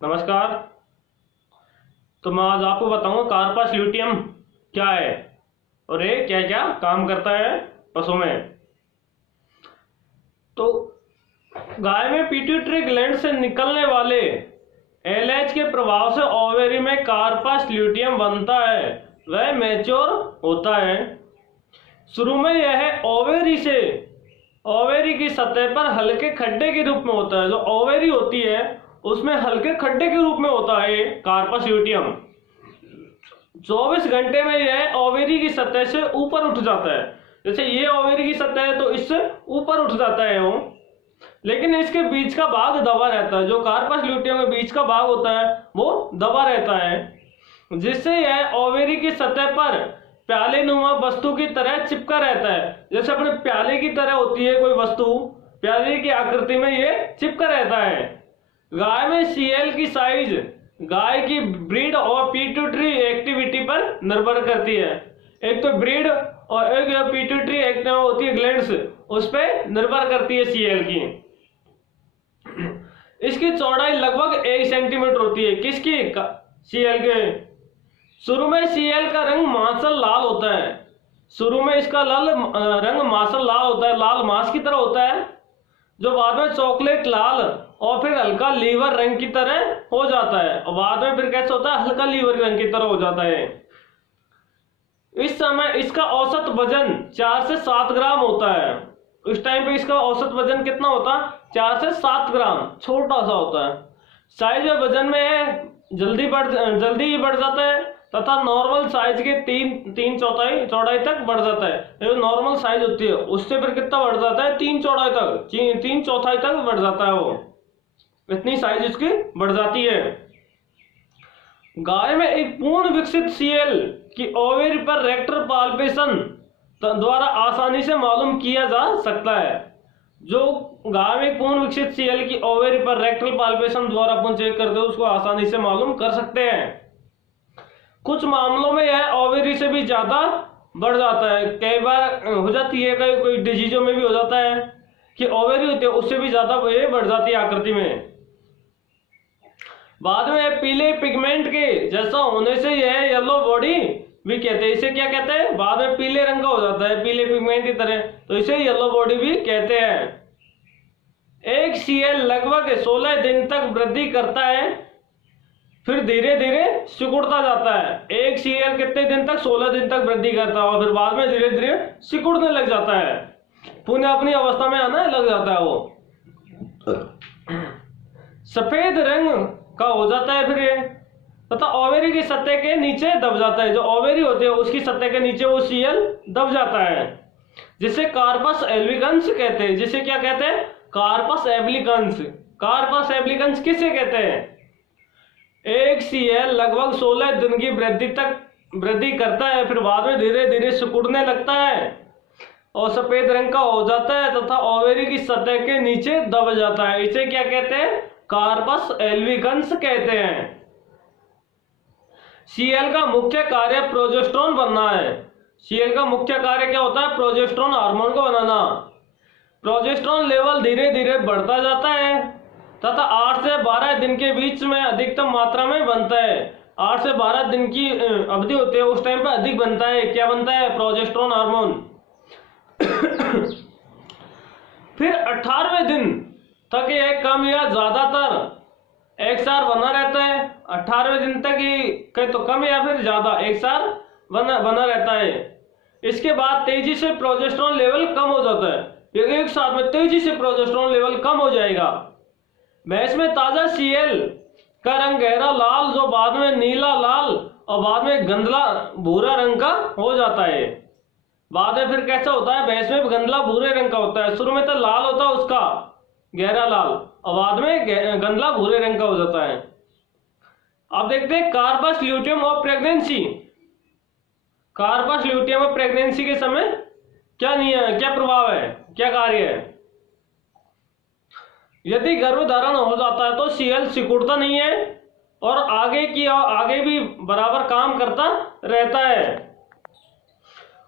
नमस्कार। तो मैं आज आपको बताऊंगा कार्पास ल्यूटियम क्या है और ये क्या क्या काम करता है पशु में। तो गाय में पिट्यूटरी ग्लैंड से निकलने वाले एलएच के प्रभाव से ओवेरी में कार्पास ल्यूटियम बनता है, वह मैच्योर होता है। शुरू में यह ओवेरी की सतह पर हल्के खड्डे के रूप में होता है। जो ओवेरी होती है उसमें हल्के खड्डे के रूप में होता है कार्पास ल्यूटियम। 24 घंटे में यह ओवेरी की सतह से ऊपर उठ जाता है। जैसे ये ओवेरी की सतह है तो इससे ऊपर उठ जाता है वो, लेकिन इसके बीच का भाग दबा रहता है। जो कार्पास ल्यूटियम के बीच का भाग होता है वो दबा रहता है, जिससे यह ओवेरी की सतह पर प्याले नुमा वस्तु की तरह चिपका रहता है। जैसे अपने प्याले की तरह होती है कोई वस्तु, प्याले की आकृति में ये चिपका रहता है। गाय में सीएल की साइज गाय की ब्रीड और पिट्यूटरी एक्टिविटी पर निर्भर करती है। एक तो ब्रीड और एक पिट्यूटरी एक्टिविटी होती है ग्लैंड्स, उस पर निर्भर करती है सीएल की। इसकी चौड़ाई लगभग 1 सेंटीमीटर होती है। किसकी? सीएल के। शुरू में सीएल का रंग मांसल लाल होता है। शुरू में इसका रंग मांसल लाल होता है, लाल मांस की तरह होता है, जो बाद में चॉकलेट लाल और फिर हल्का लीवर रंग की तरह हो जाता है। और बाद में फिर कैसे होता है? हल्का लीवर रंग की तरह हो जाता है। इस समय इसका औसत वजन 4 से 7 ग्राम होता है। उस टाइम पे इसका औसत वजन कितना होता है? 4 से 7 ग्राम, छोटा सा होता है। साइज और वजन में जल्दी ही बढ़ जाता है तथा नॉर्मल साइज के तीन चौड़ाई तक बढ़ जाता है। जो नॉर्मल साइज होती है उससे फिर कितना बढ़ जाता है? 3 चौथाई तक बढ़ जाता है। वो इतनी साइज इसकी बढ़ जाती है। गाय में एक पूर्ण विकसित सीएल की ओवेरी पर रेक्टल पाल्पेशन द्वारा आसानी से मालूम किया जा सकता है। जो गाय में पूर्ण विकसित सीएल की ओवेरी पर रेक्टल पाल्पेशन द्वारा अपन चेक करते हैं, उसको आसानी से मालूम कर सकते हैं। कुछ मामलों में यह ओवेरी से भी ज्यादा बढ़ जाता है। कई बार हो जाती है, कोई डिजीजों में भी हो जाता है कि ओवेरी होती है उससे भी ज्यादा ये बढ़ जाती है आकृति में। बाद में पीले पिगमेंट के जैसा होने से यह येलो बॉडी भी कहते हैं। इसे क्या कहते हैं? बाद में पीले रंग का हो जाता है, पीले पिगमेंट की तरह, तो इसे येलो बॉडी भी कहते हैं। एक सीएल लगभग 16 दिन तक वृद्धि करता है, फिर धीरे धीरे सिकुड़ता जाता है। एक सीएल कितने दिन तक? 16 दिन तक वृद्धि करता है और फिर बाद में धीरे धीरे सिकुड़ने लग जाता है, पुनः अपनी अवस्था में आना लग जाता है। वो सफेद रंग का हो जाता है फिर ये, तथा ओवेरी की सतह के नीचे दब जाता है। जो ओवेरी होती है उसकी सतह के नीचे वो सीएल दब जाता है, जिसे कार्पस एल्बिगन्स कहते हैं। जिसे क्या कहते हैं? कार्पस एब्लिगन्स। कार्पस एब्लिगन्स किसे कहते हैं? एक सीएल लगभग 16 दिन की वृद्धि करता है, फिर बाद में धीरे धीरे सिकुड़ने लगता है और सफेद रंग का हो जाता है तथा ओवेरी की सतह के नीचे दब जाता है। इसे क्या कहते हैं? कार्पस एल्बिगन्स कहते हैं। सीएल का मुख्य कार्य प्रोजेस्टेरोन बनना है। सीएल का मुख्य कार्य क्या होता है? प्रोजेस्टेरोन हार्मोन को बनाना। प्रोजेस्टेरोन लेवल धीरे धीरे बढ़ता जाता है तथा 8 से 12 दिन के बीच में अधिकतम मात्रा में बनता है। 8 से 12 दिन की अवधि होती है, उस टाइम पे अधिक बनता है। क्या बनता है? Progesterone hormone. फिर 18वें दिन तक यह कम या ज्यादातर एक साथ बना रहता है। 18वें दिन तक ही कहीं तो कम या फिर ज्यादा एक साथ बना रहता है। इसके बाद तेजी से प्रोजेस्टेरोन लेवल कम हो जाता है। एक साथ में तेजी से प्रोजेस्टेरोन लेवल कम हो जाएगा। भैंस में ताजा सीएल का रंग गहरा लाल, जो बाद में नीला लाल और बाद में गंधला भूरा रंग का हो जाता है। बाद में फिर कैसा होता है? भैंस में गंधला भूरे रंग का होता है। शुरू में तो लाल होता है उसका गहरा लाल और बाद में गंधला भूरे रंग का हो जाता है। अब देखते हैं कार्पस ल्यूटियम और प्रेगनेंसी। कार्पस ल्यूटियम और प्रेगनेंसी के समय क्या प्रभाव है, क्या कार्य है? यदि गर्भधारण हो जाता है तो सीएल सिकुड़ता नहीं है और आगे भी बराबर काम करता रहता है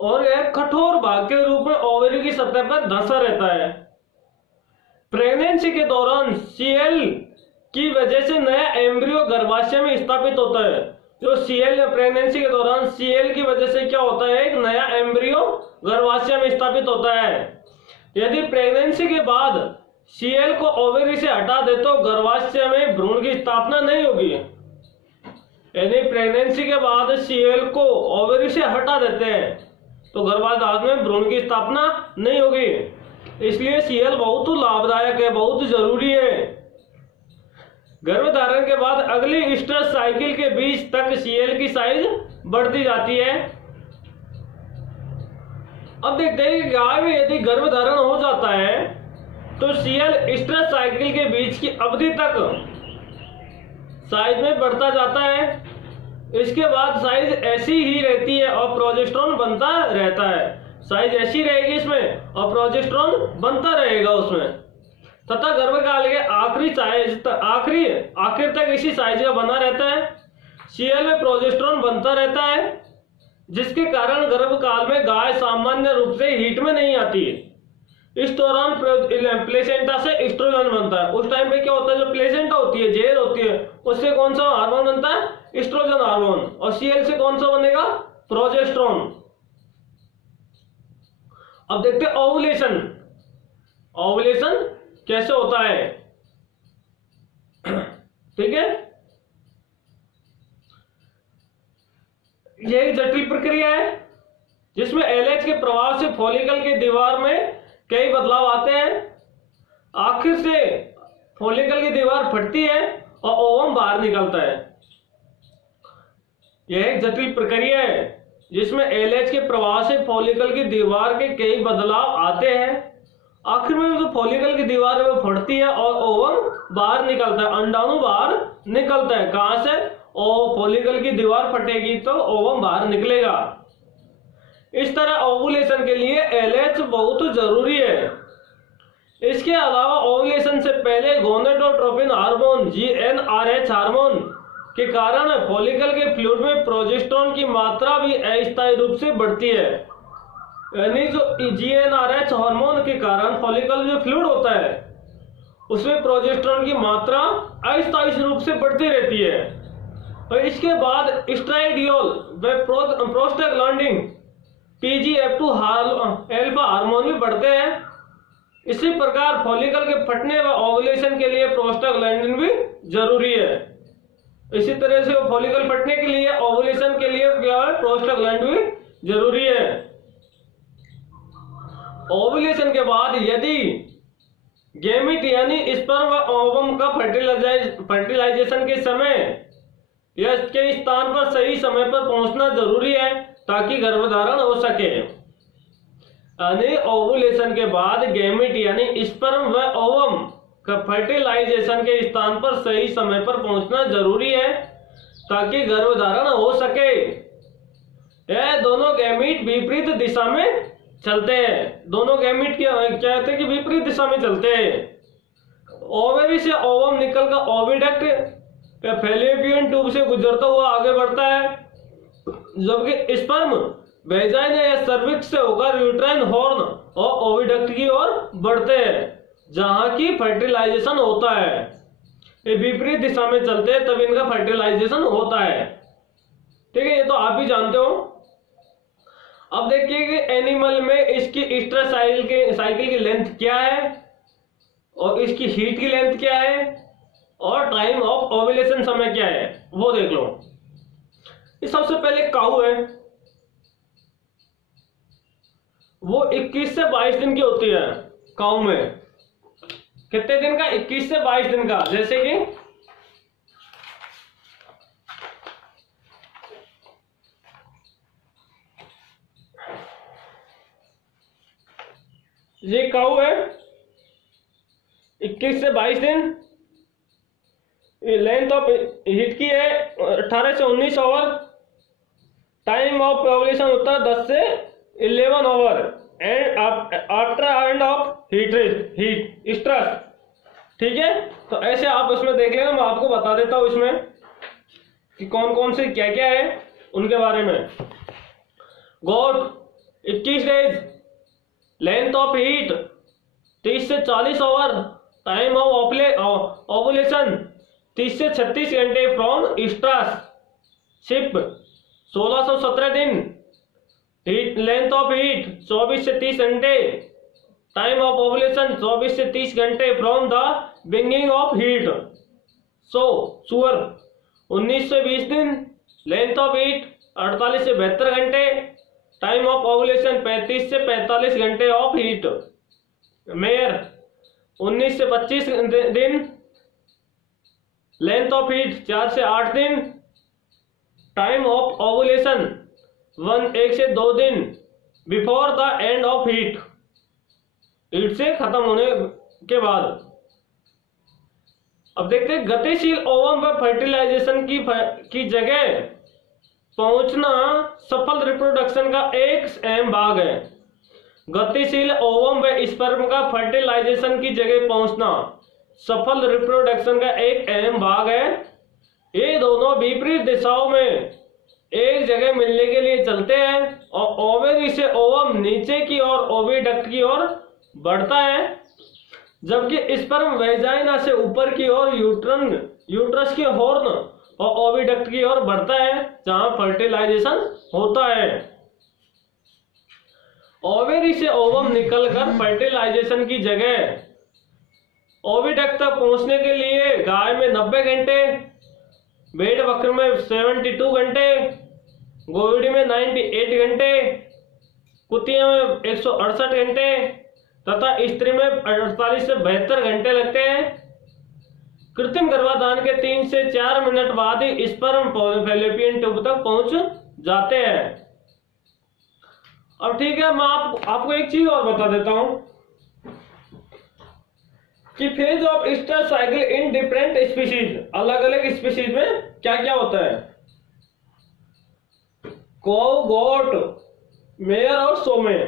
और एक कठोर भाग के रूप में ओवरी की सतह पर धंसा रहता है। प्रेगनेंसी के दौरान सीएल की वजह से नया एम्ब्रियो गर्भाशय में स्थापित होता है। जो सीएल प्रेगनेंसी के दौरान सीएल की वजह से क्या होता है, एक नया एम्ब्रियो गर्भाशय में स्थापित होता है। यदि प्रेगनेंसी के बाद सीएल को ओवरी से हटा दे तो गर्भाशय में भ्रूण की स्थापना नहीं होगी। यदि प्रेगनेंसी के बाद सीएल को ओवरी से हटा देते हैं तो गर्भाधान में भ्रूण की स्थापना नहीं होगी। इसलिए सीएल बहुत लाभदायक है, बहुत जरूरी है। गर्भधारण के बाद अगली स्ट्रेस साइकिल के बीच तक सीएल की साइज बढ़ती जाती है। अब देखते हैं कि गाय में यदि गर्भधारण हो जाता है तो सीएल स्ट्रेस साइकिल के बीच की अवधि तक साइज में बढ़ता जाता है। इसके बाद साइज ऐसी ही रहती है और प्रोजेस्टेरोन बनता रहता है। साइज ऐसी रहेगी इसमें और प्रोजेस्टेरोन बनता रहेगा उसमें, तथा गर्भकाल के आखिर तक इसी साइज का बना रहता है। सीएल में प्रोजेस्टेरोन बनता रहता है, जिसके कारण गर्भकाल में गाय सामान्य रूप से हीट में नहीं आती है। इस दौरान प्लेसेंटा से एस्ट्रोजन बनता है। उस टाइम पे क्या होता है, जो प्लेसेंटा होती है, जेल होती है, उससे कौन सा हार्मोन बनता है, एस्ट्रोजन हार्मोन। और सीएल से कौन सा बनेगा, प्रोजेस्टेरोन। अब देखते हैं ओवुलेशन। ओवुलेशन कैसे होता है, ठीक है। यह एक जटिल प्रक्रिया है जिसमें एलएच के प्रभाव से फॉलिकल के दीवार में कई बदलाव आते हैं। आखिर से फॉलिकल की दीवार फटती है और ओवम बाहर निकलता है। यह एक जटिल प्रक्रिया है जिसमें एलएच के प्रभाव से फॉलिकल की दीवार के कई बदलाव आते हैं। आखिर में जो फॉलिकल की दीवार है वो फटती है और ओवम बाहर निकलता है, अंडाणु बाहर निकलता है। कहां से, और फॉलिकल की दीवार फटेगी तो ओवम बाहर निकलेगा। इस तरह ओवुलेशन के लिए एलएच बहुत जरूरी है। इसके अलावा ओवुलेशन से पहले गोनेडोट्रोपिन हार्मोन जीएनआरएच हार्मोन के कारण फॉलिकल के फ्लूइड में प्रोजेस्टेरोन की मात्रा भी अस्थायी रूप से बढ़ती है। यानी जो जीएनआरएच हार्मोन के कारण फॉलिकल जो फ्लूइड होता है उसमें प्रोजेस्टेरोन की मात्रा अस्थायी रूप से बढ़ती रहती है। और इसके बाद एस्ट्राडियोल व प्रोस्टाग्लैंडिन पीजीएफ2 अल्फा हार्मोन भी बढ़ते हैं। इसी प्रकार फॉलिकल के फटने व ओवुलेशन के लिए प्रोस्टाग्लैंडिन भी जरूरी है। इसी तरह से फॉलिकल फटने के लिए, ओवुलेशन के लिए क्या है, प्रोस्टाग्लैंडिन भी जरूरी है। ओवुलेशन के बाद यदि गैमीट यानी स्पर्म व ओवम का फर्टिलाइजेशन के समय या इसके स्थान पर सही समय पर पहुंचना जरूरी है ताकि गर्भधारण हो सके। यानी ओवुलेशन के बाद गैमीट यानी स्पर्म व ओवम का फर्टिलाइजेशन के स्थान पर सही समय पर पहुंचना जरूरी है ताकि गर्भधारण हो सके। यह दोनों गैमीट विपरीत दिशा में चलते हैं। दोनों गैमीट क्या कहते हैं कि विपरीत दिशा में चलते हैं। ओवरी से ओवम निकलकर ओविडक्ट या फैलोपियन ट्यूब से गुजरता हुआ आगे बढ़ता है, जबकि स्पर्म वेजाइना या सर्विक्स से होकर यूट्राइन हॉर्न और ओविडक्ट की ओर बढ़ते हैं जहां की फर्टिलाइजेशन होता है। ये विपरीत दिशा में चलते हैं तब इनका फर्टिलाइजेशन होता है, ठीक है। ये तो आप भी जानते हो। अब देखिए कि एनिमल में इसकी स्ट्रेस साइकिल की लेंथ क्या है और इसकी हीट की लेंथ क्या है और टाइम ऑफ ओवुलेशन समय क्या है, वो देख लो। इस सबसे पहले काऊ है, वो 21 से 22 दिन की होती है। काऊ में कितने दिन का, 21 से 22 दिन का। जैसे कि ये काऊ है 21 से 22 दिन। लेंथ ऑफ हीट की है 18 से 19 आवर। टाइम ऑफ ओवुलेशन होता है 10 से 11 our and after end of heat stress, ठीक है। तो ऐसे आप उसमें देख लेना, मैं आपको बता देता हूं इसमें कि कौन कौन से क्या क्या है उनके बारे में। गोट 21 डेज, लेंथ ऑफ हीट 30 से 40 आवर, टाइम ऑफ ओवुलेशन 30 से 36 घंटे फ्रॉम स्ट्रास शिप 1617 दिन। हीट लेंथ ऑफ हीट 24 से 30 घंटे। टाइम ऑफ ओवुलेशन 24 से 30 घंटे from the beginning of heat. So sure 19 से 20 दिन। लेंथ ऑफ हीट 48 से 72 घंटे। टाइम ऑफ ओवुलेशन 35 से 45 घंटे ऑफ हीट। मेयर 19 से 25 दिन। लेंथ ऑफ हीट 4 से 8 दिन। टाइम ऑफ ओवुलेशन 1 से 2 दिन before the end of heat, heat से खत्म होने के बाद। अब देखते हैं गतिशील ओवम व फर्टिलाइजेशन की जगह पहुंचना सफल रिप्रोडक्शन का एक अहम भाग है। गतिशील ओवम व स्पर्म का फर्टिलाइजेशन की जगह पहुंचना सफल रिप्रोडक्शन का एक अहम भाग है। ये दोनों विपरीत दिशाओं में एक जगह मिलने के लिए चलते हैं और ओवरी से ओवम नीचे की ओर ओविडक्ट की ओर बढ़ता है, जबकि स्पर्म वेजाइना से ऊपर की ओर यूट्रस की हॉर्न और ओविडक्ट की ओर बढ़ता है, जहां फर्टिलाइजेशन होता है। ओवरी से ओवम निकलकर फर्टिलाइजेशन की जगह ओविडक्ट तक पहुंचने के लिए गाय में 90 घंटे, भेड़ बकरी में 72 घंटे, गोविडी में 98 घंटे, कुतिया में 168 घंटे तथा स्त्री में 48 से 72 घंटे लगते हैं। कृत्रिम गर्भाधान के 3 से 4 मिनट बाद ही स्पर्म फैलोपियन ट्यूब तक पहुंच जाते हैं। अब ठीक है, मैं आपको एक चीज और बता देता हूं कि phase of Easter cycle in different species, अलग अलग स्पीशीज में क्या क्या होता है। कौ, गोट, मेयर और सोमे।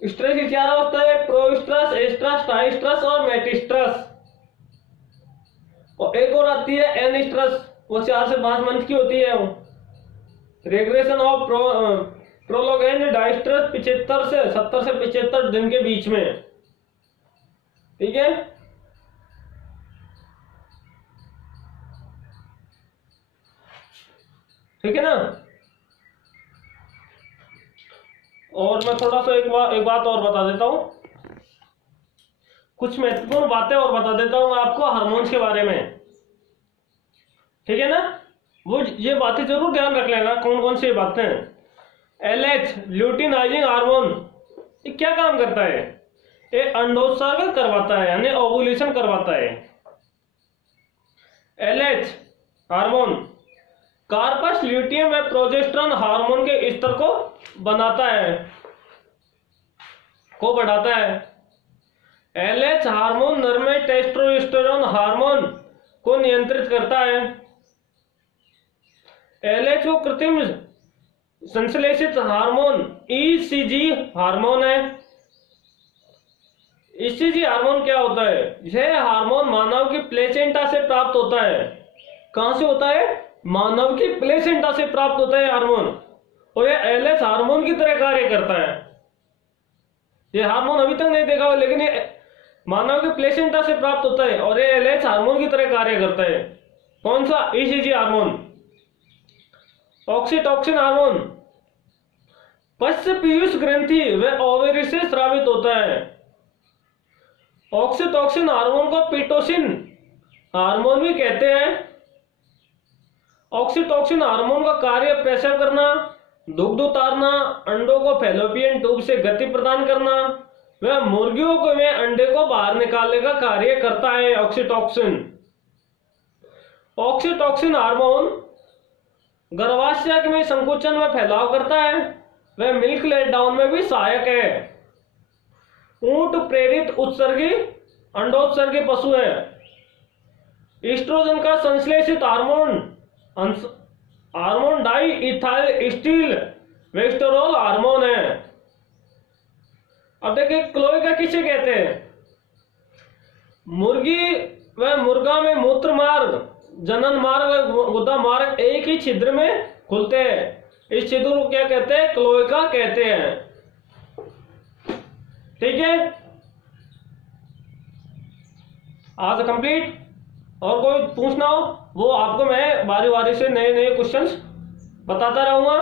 स्ट्रस की क्या होता है, प्रोस्ट्रस, एस्ट्रस, ट्राइस्ट्रस और मेटिस्ट्रस। और एक और आती है एनिस्ट्रस, वो 4 से 5 मंथ की होती है। रेग्रेशन ऑफ प्रोलोगेंड डाइस्ट्रस 75 से 70 से 75 दिन के बीच में। ठीक है, ठीक है ना। और मैं थोड़ा सा एक बात और बता देता हूं, कुछ महत्वपूर्ण बातें और बता देता हूं आपको हार्मोन्स के बारे में। ठीक है ना, वो ये बातें जरूर ध्यान रख लेना, कौन कौन सी बातें हैं। LH ल्यूटिनाइजिंग हार्मोन, ये क्या काम करता है, ये अंडोत्सर्ग करवाता है यानी ओवुलेशन करवाता है। LH हार्मोन कार्पस ल्यूटियम में प्रोजेस्टेरोन हार्मोन के स्तर को बनाता है, को बढ़ाता है। LH हार्मोन नर में टेस्टोस्टेरोन हार्मोन को नियंत्रित करता है। LH को कृत्रिम संश्लेषित हार्मोन ECG हार्मोन है। ECG हार्मोन क्या होता है, यह हार्मोन मानव की प्लेसेंटा से प्राप्त होता है। कहां से होता है, मानव की प्लेसेंटा से प्राप्त होता है हार्मोन, और यह LH हार्मोन की तरह कार्य करता है। यह हार्मोन अभी तक नहीं देखा हो, लेकिन ये मानव के प्लेसेंटा से प्राप्त होता है और ये LH हार्मोन की तरह कार्य करता है। कौन सा, ECG हार्मोन। ऑक्सीटोसिन हार्मोन पश्च पीयूष ग्रंथि व ओवरी से स्रावित होता है। ऑक्सीटोसिन हार्मोन को पीटोसिन हार्मोन भी कहते हैं। ऑक्सीटोसिन हार्मोन का कार्य प्रसव करना, दुग्ध उतारना, अंडों को फैलोपियन ट्यूब से गति प्रदान करना, वह मुर्गियों को में अंडे को बाहर निकालने का कार्य करता है। ऑक्सीटोसिन हार्मोन गर्भाशय में संकुचन में फैलाव करता है, वह मिल्क लेट डाउन में भी सहायक है। ऊंट प्रेरित उत्सर्गी अंडोत्सर्गी पशु है। ईस्ट्रोजन का संश्लेषित hormone diethylstilbestrol hormone है। अब देखिए क्लोएका किसे कहते हैं, मुर्गी व मुर्गा में मूत्र मार्ग, जनन मार्ग व गुदा मार्ग एक ही छिद्र में खुलते हैं। इस छिद्र को क्या कहते हैं, क्लोएका कहते हैं। ठीक है, आज कंप्लीट। और कोई पूछना हो वो आपको मैं बारी बारी से नए नए क्वेश्चंस बताता रहूँगा।